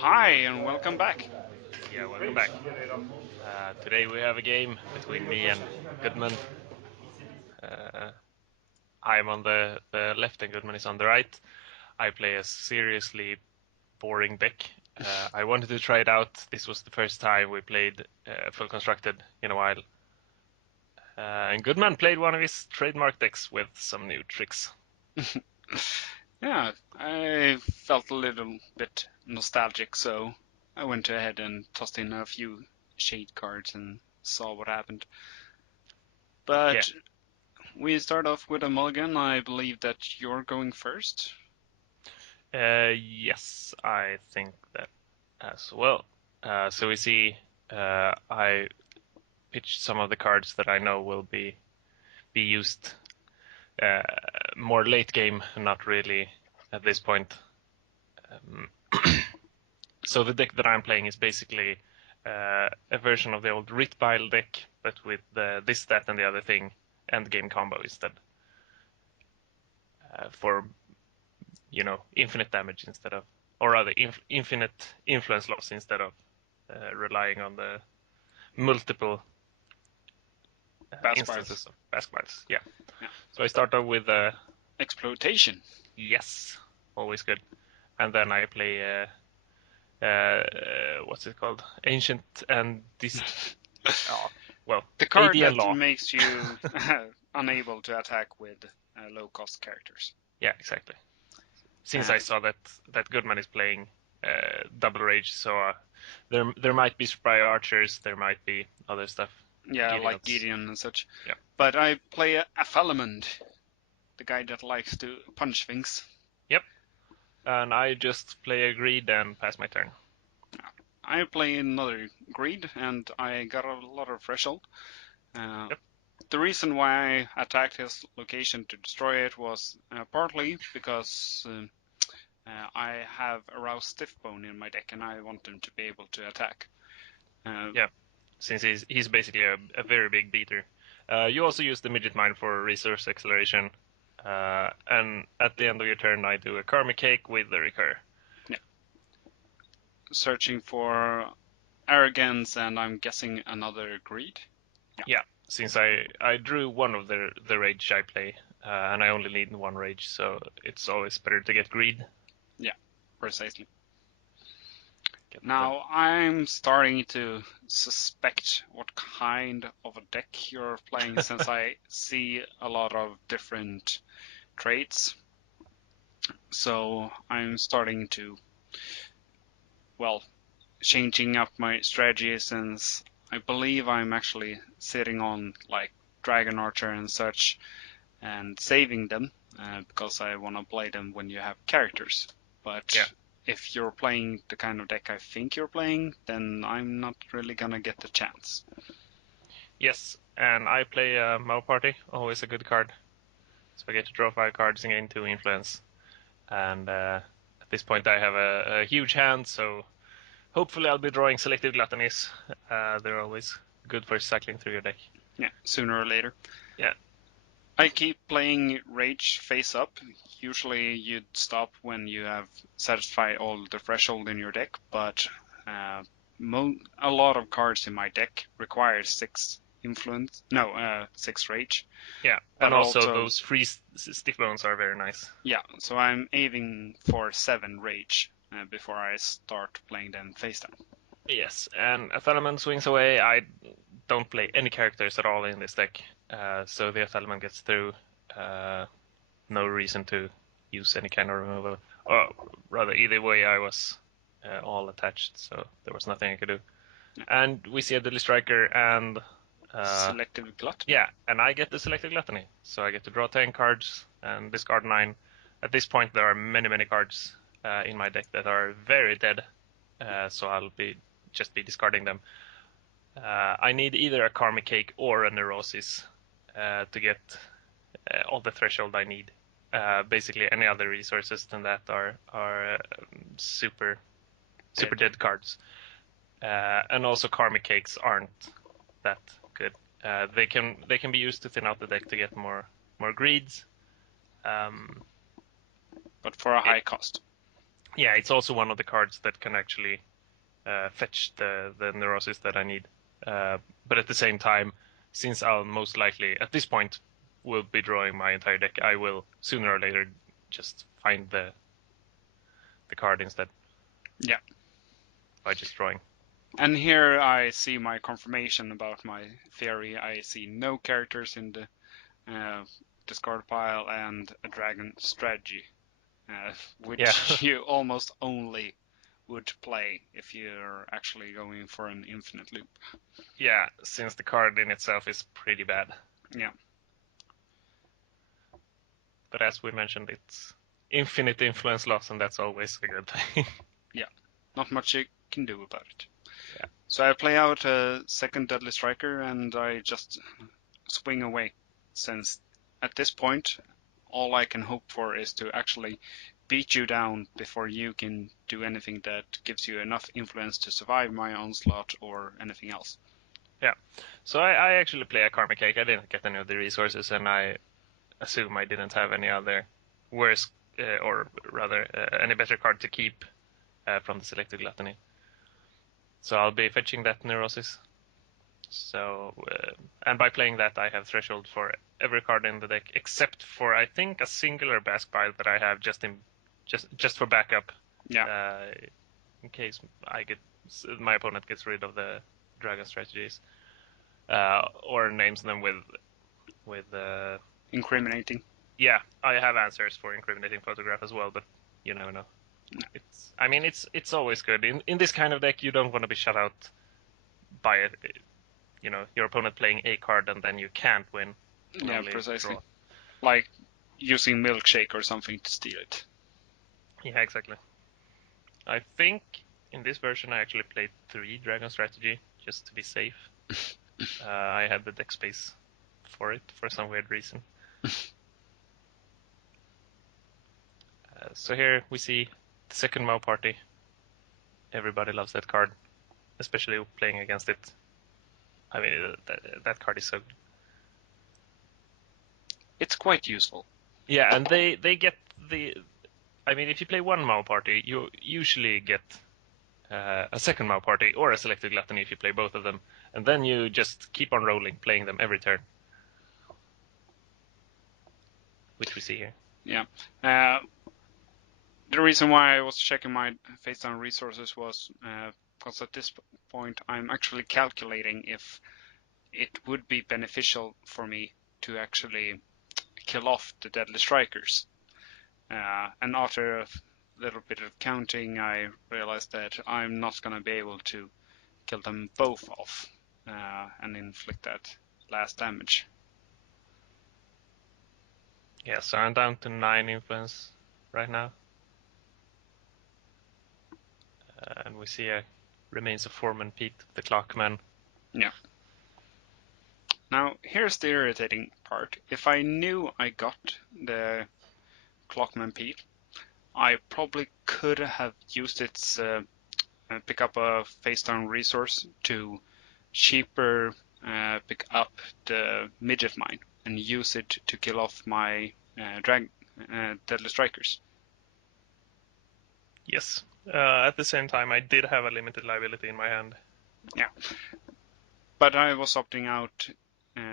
Hi, and welcome back. Yeah, welcome back. Today we have a game between me and GooDMaN. Uh, I'm on the left and GooDMaN is on the right. I play a seriously boring deck. I wanted to try it out. This was the first time we played full constructed in a while. And GooDMaN played one of his trademark decks with some new tricks. Yeah, I felt a little bit nostalgic, so I went ahead and tossed in a few shade cards and saw what happened. Yeah, But we start off with a mulligan. I believe that you're going first. yes, I think that as well. So we see I pitched some of the cards that I know will be used uh, more late game, not really at this point. Um, so the deck that I'm playing is basically a version of the old Ritbile deck, but with this, that, and the other thing end game combo instead. For infinite damage instead of, or rather, infinite influence loss instead of relying on the multiple Basketballs. instances of basketballs. Yeah. Yeah. So I start off with Exploitation. yes, always good, and then I play what's it called? Ancient and well, The card AD and that Law. makes you unable to attack with low-cost characters. Yeah, exactly. Since Uh, I saw that GooDMaN is playing double rage, so there might be spry archers, there might be other stuff. yeah, like Gideons. Gideon and such. Yeah. But I play a Falamund, the guy that likes to punch things. Yep. And I just play a greed and pass my turn. I play another greed, and I got a lot of threshold. Uh, Yep. the reason why I attacked his location to destroy it was partly because I have aroused Stiffbone in my deck, and I want him to be able to attack. Yeah. Since he's basically a very big beater. You also use the midget mine for resource acceleration. And at the end of your turn, I do a karmic cake with the recur. Yeah. Searching for arrogance, and I'm guessing another greed. Yeah, since I drew one of the rage I play, and I only need one rage, so it's always better to get greed. Yeah, precisely. Get Now I'm starting to suspect what kind of a deck you're playing since I see a lot of different traits. So I'm starting to, well, changing up my strategy since I believe I'm actually sitting on like Dragon Archer and such and saving them because I want to play them when you have characters. But yeah, if you're playing the kind of deck I think you're playing, then I'm not really gonna get the chance. yes, and I play Mao Party, always a good card. So I get to draw 5 cards and gain 2 influence. And at this point I have a huge hand, so hopefully I'll be drawing selective gluttonies. They're always good for cycling through your deck. Yeah, sooner or later. Yeah. I keep playing Rage face up. Usually you'd stop when you have satisfied all the threshold in your deck, but uh, a lot of cards in my deck require 6 Rage. Yeah, But and also also, those free stiff bones are very nice. yeah, so I'm aiming for 7 Rage before I start playing them face down. Yes, and Athelman swings away. I don't play any characters at all in this deck, so the Athelman gets through. No reason to use any kind of removal. Or rather, either way, I was all attached, so there was nothing I could do. Yeah. And we see a Deadly Striker, and Selective Gluttony. yeah, and I get the Selected Gluttony. So I get to draw 10 cards and discard 9. At this point, there are many cards in my deck that are very dead, so I'll just be discarding them. I need either a Karmic Cake or a Neurosis to get all the threshold I need. Basically, any other resources than that are super dead cards. And also Karmic Cakes aren't that good. They can be used to thin out the deck to get more greeds. But for a high cost. Yeah, it's also one of the cards that can actually fetch the Neurosis that I need. But at the same time, since I'll most likely, at this point, will be drawing my entire deck, I will sooner or later just find the card instead Yeah. by just drawing. And here I see my confirmation about my theory. I see no characters in the discard pile and a dragon strategy, Yeah, which you almost only would play if you're actually going for an infinite loop. yeah, since the card in itself is pretty bad. Yeah. But as we mentioned, it's infinite influence loss, and that's always a good thing. Yeah. Not much you can do about it. Yeah. So I play out a second Deadly Striker and I just swing away, since at this point all I can hope for is to actually beat you down before you can do anything that gives you enough influence to survive my onslaught or anything else. Yeah. So I actually play a Karmic Cake. I didn't get any of the resources, and I assume I didn't have any other worse, or rather, any better card to keep from the selected Gluttony. So I'll be fetching that Neurosis. So, and by playing that, I have threshold for every card in the deck except for I think a singular Bask pile that I have just for backup. Yeah. In case my opponent gets rid of the dragon strategies, or names them with Incriminating. yeah, I have answers for incriminating photograph as well, but you never know. It's always good in this kind of deck. You don't want to be shut out by it. Your opponent playing a card and then you can't win. Yeah, Only precisely. draw. Like using Milkshake or something to steal it. Yeah, exactly. I think in this version I actually played 3 Dragon Strategy just to be safe. I had the deck space for it for some weird reason. So here we see the second Mao party. Everybody loves that card, especially playing against it. I mean, that card is so good. It's quite useful. Yeah, and they get the. I mean, if you play one Mao party, you usually get a second Mao party or a selected Gluttony if you play both of them, and then you just keep on rolling, playing them every turn, which we see here. Yeah. The reason why I was checking my face down resources was because at this point I'm actually calculating if it would be beneficial for me to actually kill off the Deadly Strikers. And after a little bit of counting, I realized that I'm not going to be able to kill them both off and inflict that last damage. Yeah, so I'm down to 9 influence right now. And we see remains of Foreman Pete, the Clockman. Yeah. Now, here's the irritating part. If I knew I got the Clockman Pete, I probably could have used its pick up a face down resource to cheaper pick up the midget mine and use it to kill off my Deadly Strikers. Yes. At the same time, I did have a limited liability in my hand. Yeah. But I was opting out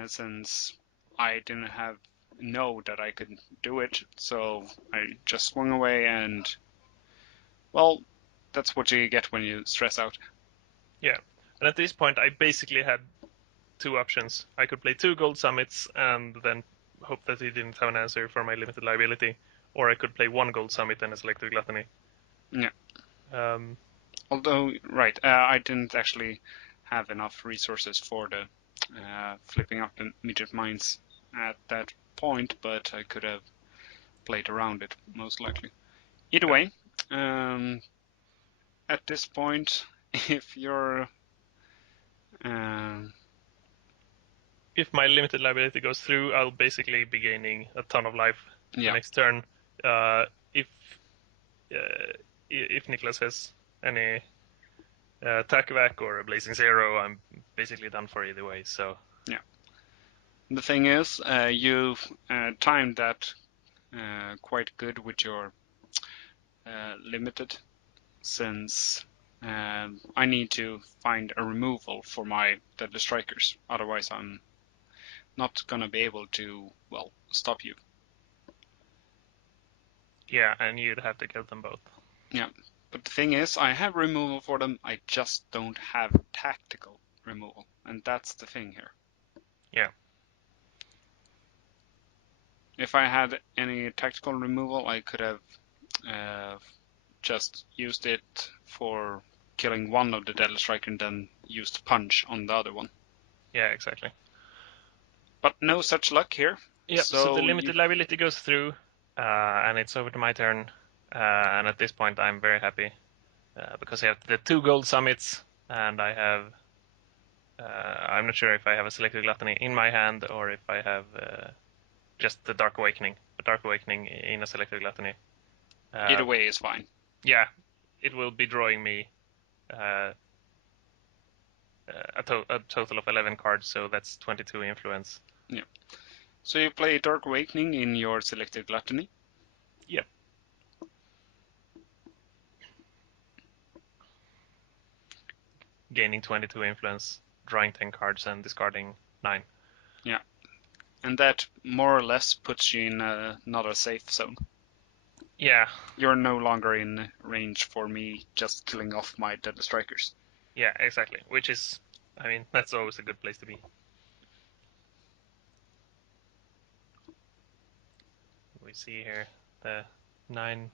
since I didn't know that I could do it, so I just swung away and, well, that's what you get when you stress out. Yeah. And at this point, I basically had 2 options. I could play 2 gold summits and then hope that he didn't have an answer for my limited liability, or I could play 1 gold summit and a selected Gluttony. Yeah. Um, Although, right, I didn't actually have enough resources for the flipping up the midget mines at that point, but I could have played around it, most likely. Either way, at this point, if you're if my limited liability goes through, I'll basically be gaining a ton of life the yeah, next turn. Uh, if if Niklas has any attack vac or a blazing zero, I'm basically done for either way. So yeah. The thing is, you've timed that quite good with your limited, since I need to find a removal for my deadly strikers. Otherwise, I'm not gonna be able to, well, stop you. Yeah, and you'd have to kill them both. Yeah, but the thing is, I have removal for them. I just don't have tactical removal, and that's the thing here. Yeah. If I had any tactical removal, I could have just used it for killing one of the deadly striker and then used punch on the other one. Yeah, exactly. But no such luck here. Yeah, so the limited liability goes through, and it's over to my turn. And at this point, I'm very happy because I have the 2 gold summits, and I have. I'm not sure if I have a selected gluttony in my hand or if I have just the Dark Awakening. The Dark Awakening in a selected gluttony. Either way is fine. Yeah, it will be drawing me a total of 11 cards, so that's 22 influence. Yeah. So you play Dark Awakening in your selected gluttony. Yep. Gaining 22 influence, drawing 10 cards, and discarding 9. Yeah. And that more or less puts you in another safe zone. Yeah. You're no longer in range for me just killing off my deadly strikers. Yeah, exactly. Which is, I mean, that's always a good place to be. We see here the nine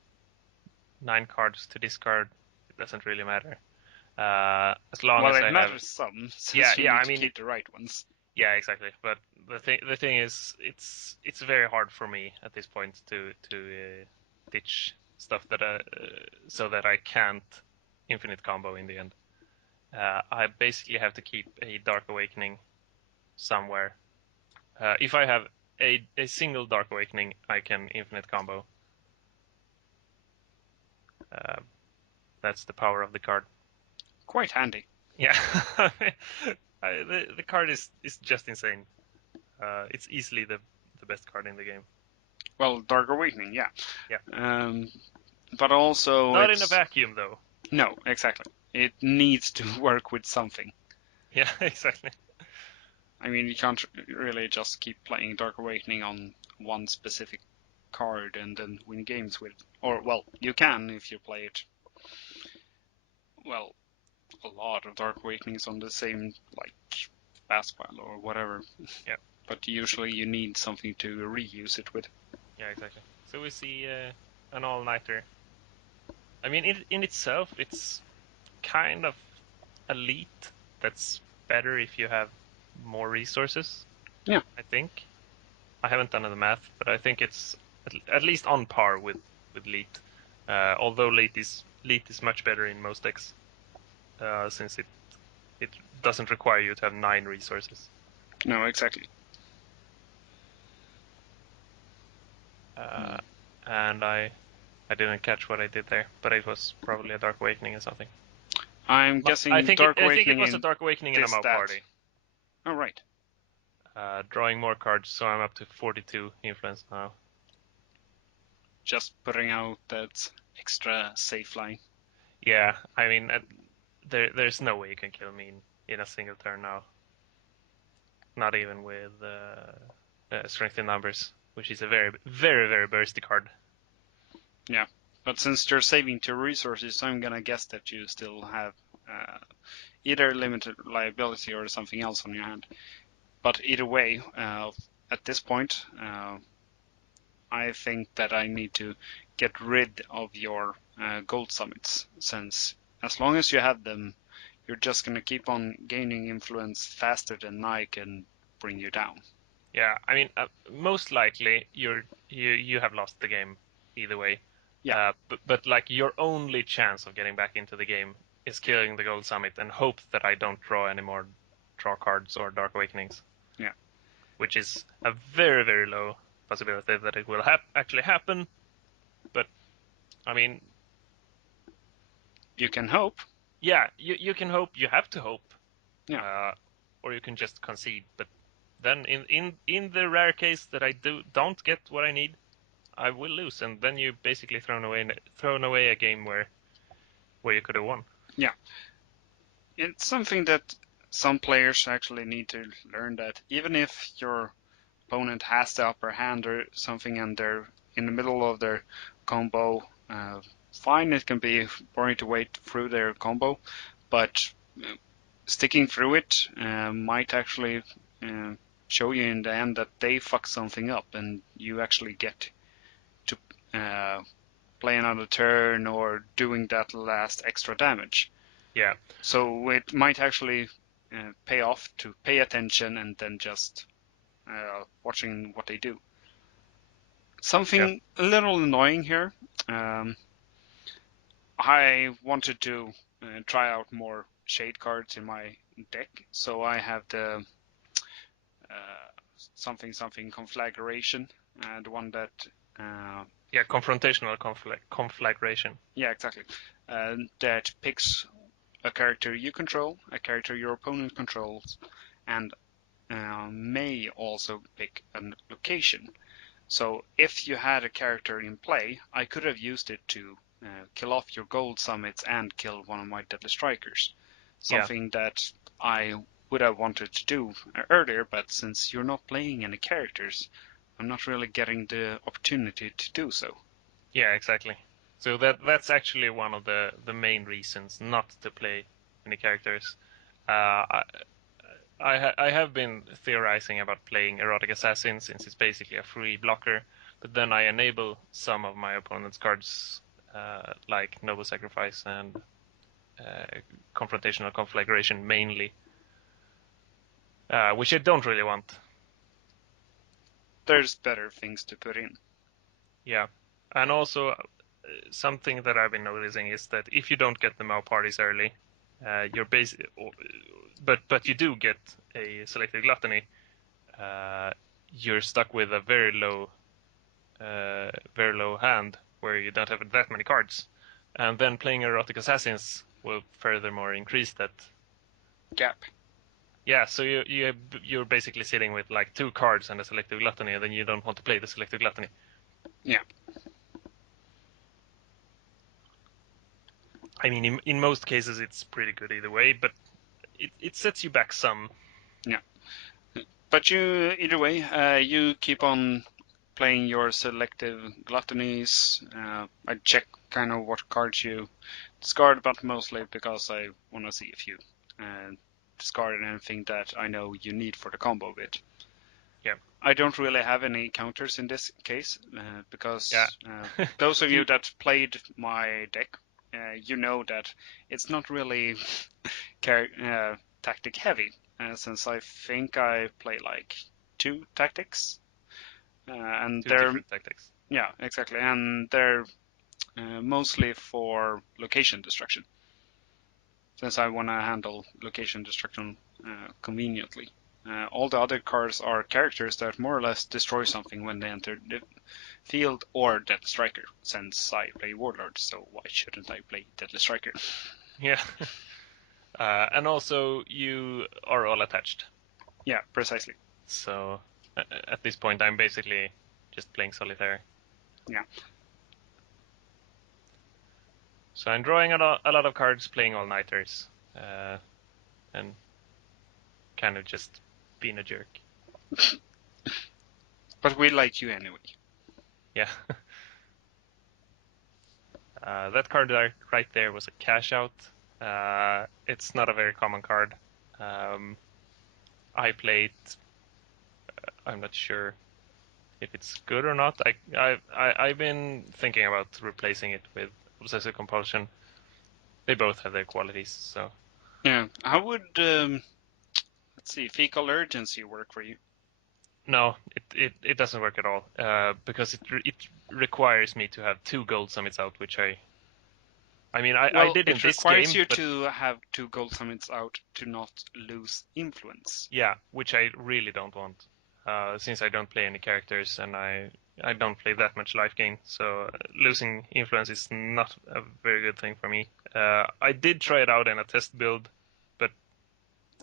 cards to discard. It doesn't really matter. As long as I have. Well, it matters some, since you need to keep the right ones. Yeah, exactly. But the thing is, it's very hard for me at this point to ditch stuff that so that I can't infinite combo in the end. I basically have to keep a Dark Awakening somewhere. If I have a single Dark Awakening, I can infinite combo. That's the power of the card. Quite handy. Yeah, the card is just insane. It's easily the best card in the game. Well, Dark Awakening, yeah. Yeah. But also not in a vacuum, though. No, exactly. It needs to work with something. Yeah, exactly. I mean, you can't really just keep playing Dark Awakening on one specific card and then win games with it. Or, well, you can if you play it, well, a lot of Dark Awakenings on the same, like, fast file or whatever. Yeah. But usually you need something to reuse it with. Yeah, exactly. So we see an all-nighter. I mean, in itself, it's kind of elite. That's better if you have more resources. Yeah. I think. I haven't done the math, but I think it's at least on par with Leet. Although Leet is much better in most decks, since it doesn't require you to have 9 resources. No, exactly. And I didn't catch what I did there, but it was probably a Dark Awakening or something. I'm guessing I think Awakening it was a Dark Awakening in a mob party. Oh, right. Drawing more cards, so I'm up to 42 influence now. Just putting out that extra safe line. Yeah, I mean, there's no way you can kill me in a single turn now. Not even with Strength in Numbers, which is a very, very, very bursty card. Yeah, but since you're saving 2 resources, I'm gonna guess that you still have either limited liability or something else on your hand. But either way, at this point, I think that I need to get rid of your gold summits, since as long as you have them, you're just gonna keep on gaining influence faster than I can bring you down. Yeah, I mean, most likely you have lost the game either way. Yeah. But like your only chance of getting back into the game is killing the gold summit and hope that I don't draw any more draw cards or Dark Awakenings. Yeah. Which is a very, very low possibility that it will actually happen. But I mean, you can hope. Yeah, you can hope. You have to hope. Yeah. Or you can just concede. But then in the rare case that I don't get what I need, I will lose, and then you basically thrown away a game where you could have won. Yeah, it's something that some players actually need to learn, that even if your opponent has the upper hand or something and they're in the middle of their combo, fine, it can be boring to wait through their combo, but sticking through it might actually show you in the end that they fuck something up and you actually get to uh, play another turn or doing that last extra damage. Yeah. So it might actually pay off to pay attention and then just watching what they do. Yeah. Something a little annoying here. Um, I wanted to try out more shade cards in my deck, so I have the something conflagration, the one that Yeah, confrontational conflagration. yeah, exactly, that picks a character you control, a character your opponent controls, and may also pick a location. So if you had a character in play, I could have used it to kill off your gold summits and kill one of my deadly strikers. Yeah. Something that I would have wanted to do earlier, but since you're not playing any characters, I'm not really getting the opportunity to do so. Yeah, exactly. So that's actually one of the main reasons not to play any characters. I I have been theorizing about playing Erotic Assassin since it's basically a free blocker, but then I enable some of my opponent's cards, like Noble Sacrifice and Confrontational Conflagration mainly, which I don't really want. There's better things to put in. Yeah, and also something that I've been noticing is that if you don't get the Mao parties early, you're but you do get a selected gluttony, you're stuck with a very low hand where you don't have that many cards, and then playing Erotic Assassins will furthermore increase that. Gap. Yeah, so you're basically sitting with like 2 cards and a selective gluttony, and then you don't want to play the selective gluttony. Yeah. I mean, in most cases it's pretty good either way, but it sets you back some. Yeah. But you, either way, you keep on playing your selective gluttonies. I check kind of what cards you discard, but mostly because I want to see if you discard anything that I know you need for the combo bit. Yeah, I don't really have any counters in this case yeah. because those of you You that played my deck, you know that it's not really tactic heavy, since I think I play like 2 tactics, and two they're different tactics. yeah, exactly, and they're mostly for location destruction, since I want to handle location destruction conveniently. All the other cards are characters that more or less destroy something when they enter the field, or Deadly Striker, since I play Warlord, so why shouldn't I play Deadly Striker? Yeah, and also you are all attached. Yeah, precisely. So at this point, I'm basically just playing solitaire. Yeah. So I'm drawing a lot of cards, playing all nighters, and kind of just being a jerk. But we like you anyway. Yeah. That card right there was a cash out. It's not a very common card. Um, I played. I'm not sure if it's good or not. I've been thinking about replacing it with Obsessive Compulsion. They both have their qualities, so Yeah. How would let's see, fecal urgency work for you? no, it doesn't work at all. Because it requires me to have 2 gold summits out, which I mean I Well, did in it this requires game, you but to have 2 gold summits out to not lose influence. yeah, which I really don't want. Since I don't play any characters and I don't play that much life gain, so losing influence is not a very good thing for me. I did try it out in a test build, but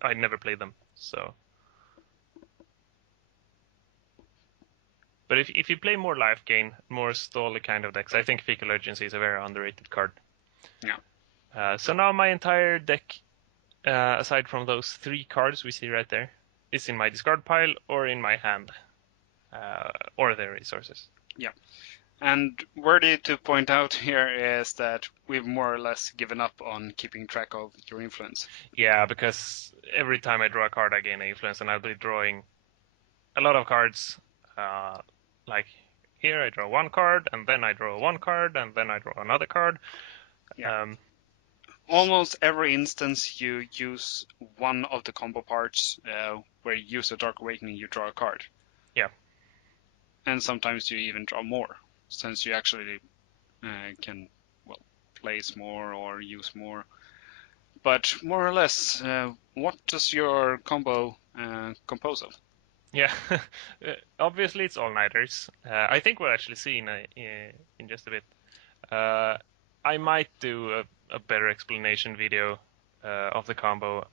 I never played them. So But if you play more life gain, more stally kind of decks, I think Fecal Urgency is a very underrated card. Yeah. So now my entire deck, aside from those 3 cards we see right there, is in my discard pile or in my hand, or their resources. Yeah. And worthy to point out here is that we've more or less given up on keeping track of your influence. Yeah, because every time I draw a card, I gain influence, and I'll be drawing a lot of cards. Like here, I draw 1 card, and then I draw 1 card, and then I draw another card. Yeah. Almost every instance you use one of the combo parts where you use a Dark Awakening, you draw a card. Yeah. And sometimes you even draw more, since you actually can, place more or use more. But more or less, what does your combo compose of? Yeah, obviously it's all-nighters. I think we'll actually see in just a bit. I might do a better explanation video of the combo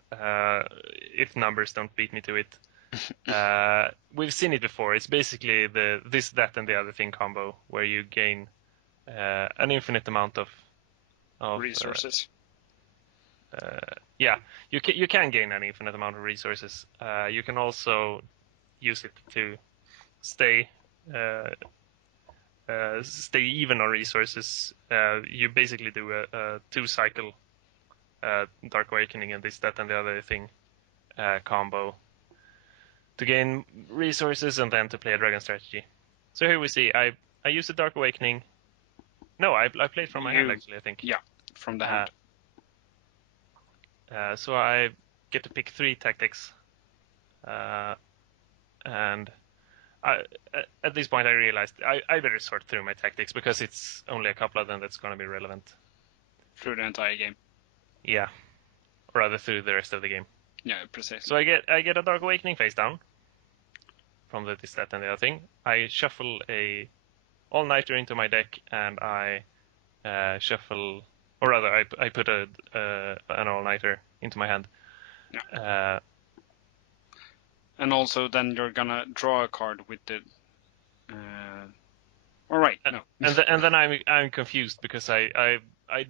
if numbers don't beat me to it. We've seen it before. It's basically the this, that, and the other thing combo, where you gain an infinite amount of Resources. yeah, you can gain an infinite amount of resources. You can also use it to stay stay even on resources. You basically do a 2-cycle Dark Awakening and this, that, and the other thing combo to gain resources and then to play a Dragon strategy. So here we see I use the Dark Awakening. No, I played from my hand actually, I think. Yeah, from the hand. So I get to pick 3 tactics, and at this point I realized I better sort through my tactics because it's only a couple of them that's going to be relevant through the entire game. Yeah, or rather through the rest of the game. Yeah, precisely. So I get a Dark Awakening face down from the this, that, and the other thing. I shuffle a all-nighter into my deck, and I shuffle, or rather, I put an all-nighter into my hand. Yeah. And also, then you're gonna draw a card with the. All right. No. And then I'm confused because I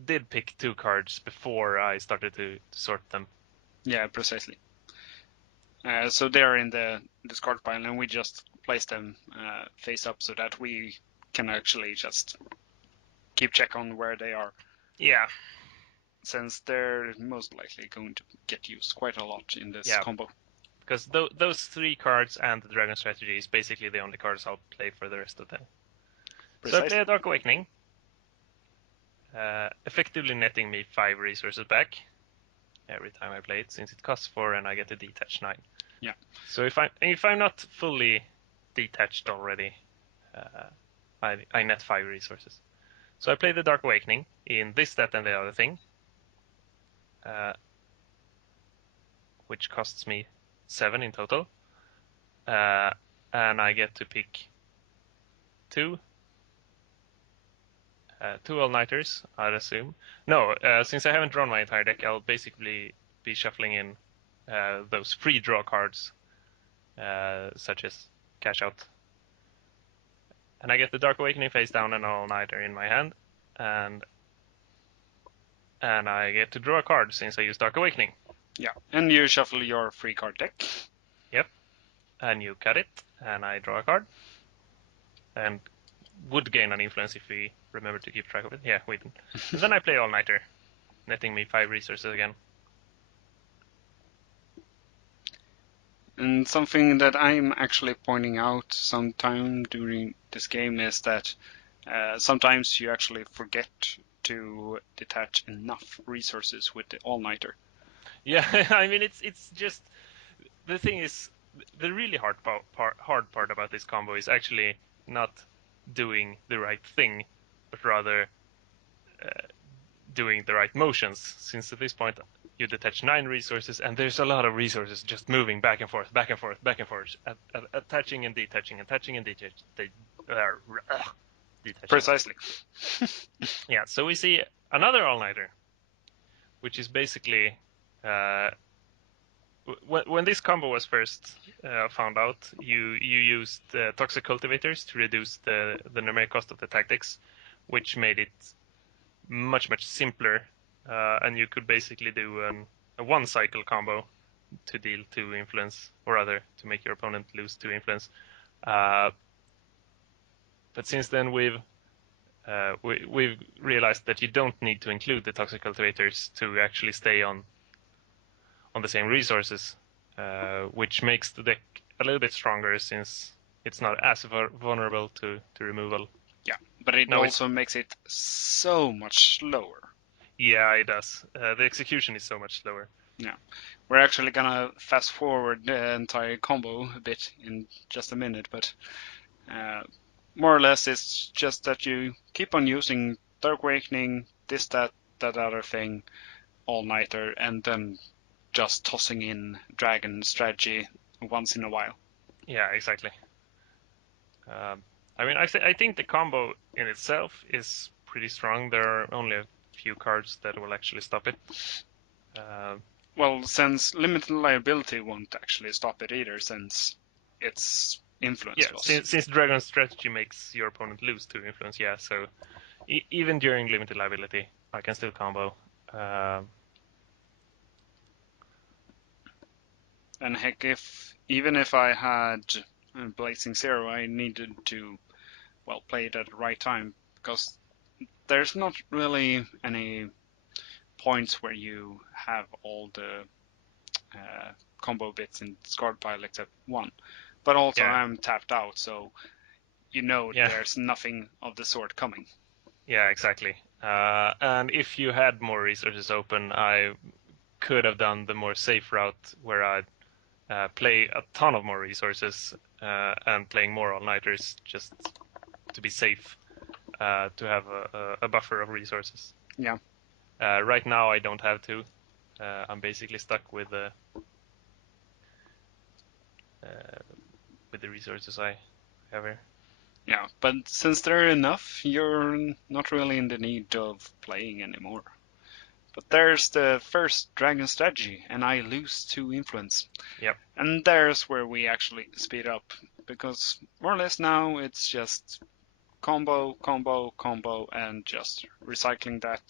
did pick 2 cards before I started to sort them. Yeah, precisely. So they're in the discard pile, and we just place them face up so that we can actually just keep check on where they are. Yeah. Since they're most likely going to get used quite a lot in this combo. Because those 3 cards and the Dragon strategy is basically the only cards I'll play for the rest of the time. So I play a Dark Awakening, effectively netting me 5 resources back every time I play it, since it costs 4 and I get a detach 9. Yeah. So if I'm not fully detached already, I net 5 resources. So I play the Dark Awakening in this, that, and the other thing, which costs me 7 in total, and I get to pick 2 all-nighters, I'd assume. No, since I haven't drawn my entire deck, I'll basically be shuffling in those free draw cards, such as Cash Out. And I get the Dark Awakening face down and all-nighter in my hand, and I get to draw a card since I use Dark Awakening. Yeah, and you shuffle your free card deck. Yep, and you cut it, and I draw a card, and would gain an influence if we remember to keep track of it. Yeah, we didn't. And then I play all-nighter, netting me 5 resources again. And something that I'm actually pointing out sometime during this game is that sometimes you actually forget to detach enough resources with the all-nighter. Yeah, I mean it's just the thing is the really hard part about this combo is actually not doing the right thing, but rather doing the right motions. Since at this point you detach 9 resources, and there's a lot of resources just moving back and forth, back and forth, back and forth, attaching and detaching, attaching and detaching. Precisely. Yeah, so we see another all-nighter, which is basically when this combo was first found out, you used toxic cultivators to reduce the numeric cost of the tactics, which made it much simpler, and you could basically do a one cycle combo to deal 2 influence, or rather to make your opponent lose 2 influence. But since then we've realized that you don't need to include the toxic cultivators to actually stay on the same resources, which makes the deck a little bit stronger since it's not as vulnerable to removal. Yeah, but it also makes it so much slower. Yeah, it does. The execution is so much slower. Yeah, we're actually gonna fast forward the entire combo a bit in just a minute, but more or less it's just that you keep on using Dark Awakening, this, that other thing, all-nighter, and then just tossing in Dragon strategy once in a while. Yeah, exactly. I mean, I think the combo in itself is pretty strong. There are only a few cards that will actually stop it. Well, since limited liability won't actually stop it either, since it's influence loss. Since Dragon strategy makes your opponent lose 2 influence, yeah. So even during limited liability, I can still combo. And heck, even if I had Blazing Zero, I needed to play it at the right time, because there's not really any points where you have all the combo bits in discard pile except one. But also I'm tapped out, so there's nothing of the sort coming. Yeah, exactly. And if you had more resources open, I could have done the more safe route where I'd play a ton of more resources and playing more all-nighters just to be safe, to have a buffer of resources. Yeah. Right now I don't have to. I'm basically stuck with the resources I have here. Yeah, but since there are enough, you're not really in the need of playing anymore. But there's the first Dragon strategy, and I lose 2 influence. Yep. And there's where we actually speed up, because more or less now it's just combo, combo, combo, and just recycling that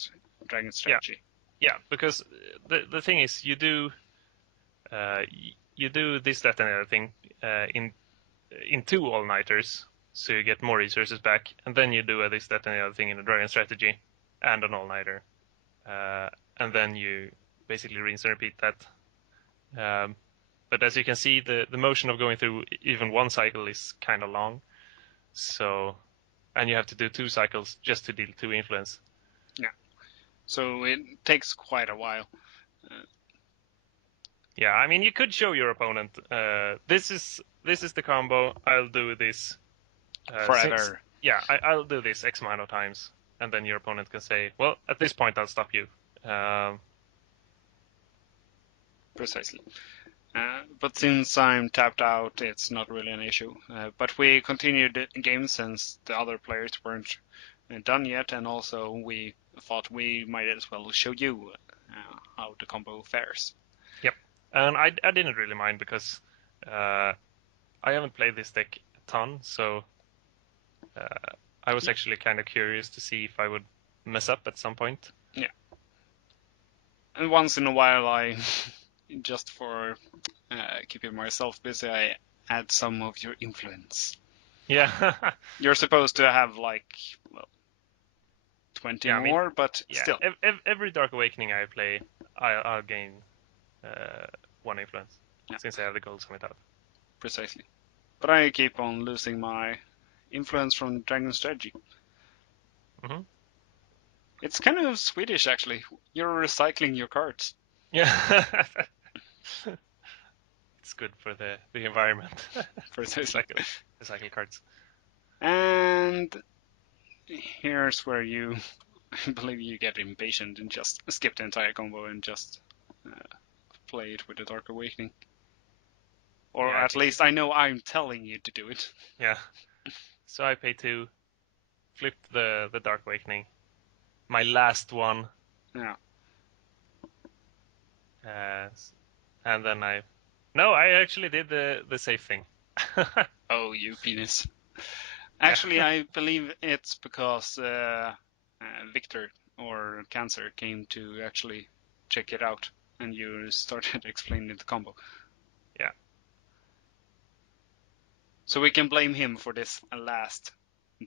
Dragon strategy. Yeah, because the thing is, you do this, that, and the other thing in 2 all-nighters, so you get more resources back, and then you do this, that, and the other thing in a Dragon strategy and an all-nighter, and then you basically rinse and repeat that. But as you can see, the motion of going through even one cycle is kind of long, and you have to do 2 cycles just to deal 2 influence. Yeah, so it takes quite a while. Yeah, I mean, you could show your opponent, this is the combo, I'll do this forever. I'll do this X amount of times, and then your opponent can say, well, at this point I'll stop you. Precisely. But since I'm tapped out, it's not really an issue. But we continued the game since the other players weren't done yet, and also we thought we might as well show you how the combo fares. Yep, and I didn't really mind because I haven't played this deck a ton, so I was actually kind of curious to see if I would mess up at some point. Yeah. And once in a while, I just for keeping myself busy, I add some of your influence. Yeah. You're supposed to have 20 more, but still. Every Dark Awakening I play, I'll gain 1 influence, since I have the gold summit out. Precisely. But I keep on losing my influence from Dragon strategy. Mm-hmm. It's kind of Swedish, actually. You're recycling your cards. Yeah. It's good for the environment. Precisely. Recycle cards. And here's where I believe you get impatient and just skip the entire combo and just play it with the Dark Awakening. Or at least I know I'm telling you to do it. Yeah. So I pay 2, flip the Dark Awakening. My last one. Yeah. and then I actually did the safe thing. Oh, you penis. Yeah. Actually, I believe it's because Victor or Cancer came to actually check it out, and you started explaining the combo. Yeah. So we can blame him for this last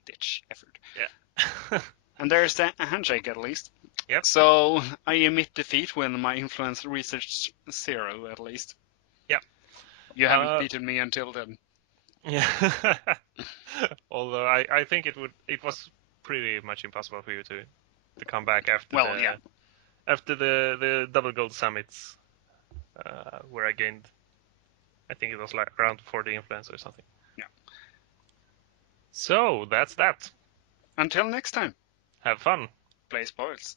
ditch effort. Yeah. And there's the handshake at least. Yep. So I admit defeat when my influence reaches 0 at least. Yep. You haven't beaten me until then. Yeah. Although I think it was pretty much impossible for you to come back after Well, yeah. the double gold summits, where I gained, I think it was like around 40 influence or something. Yeah. So that's that. Until next time, Have fun. play spoils.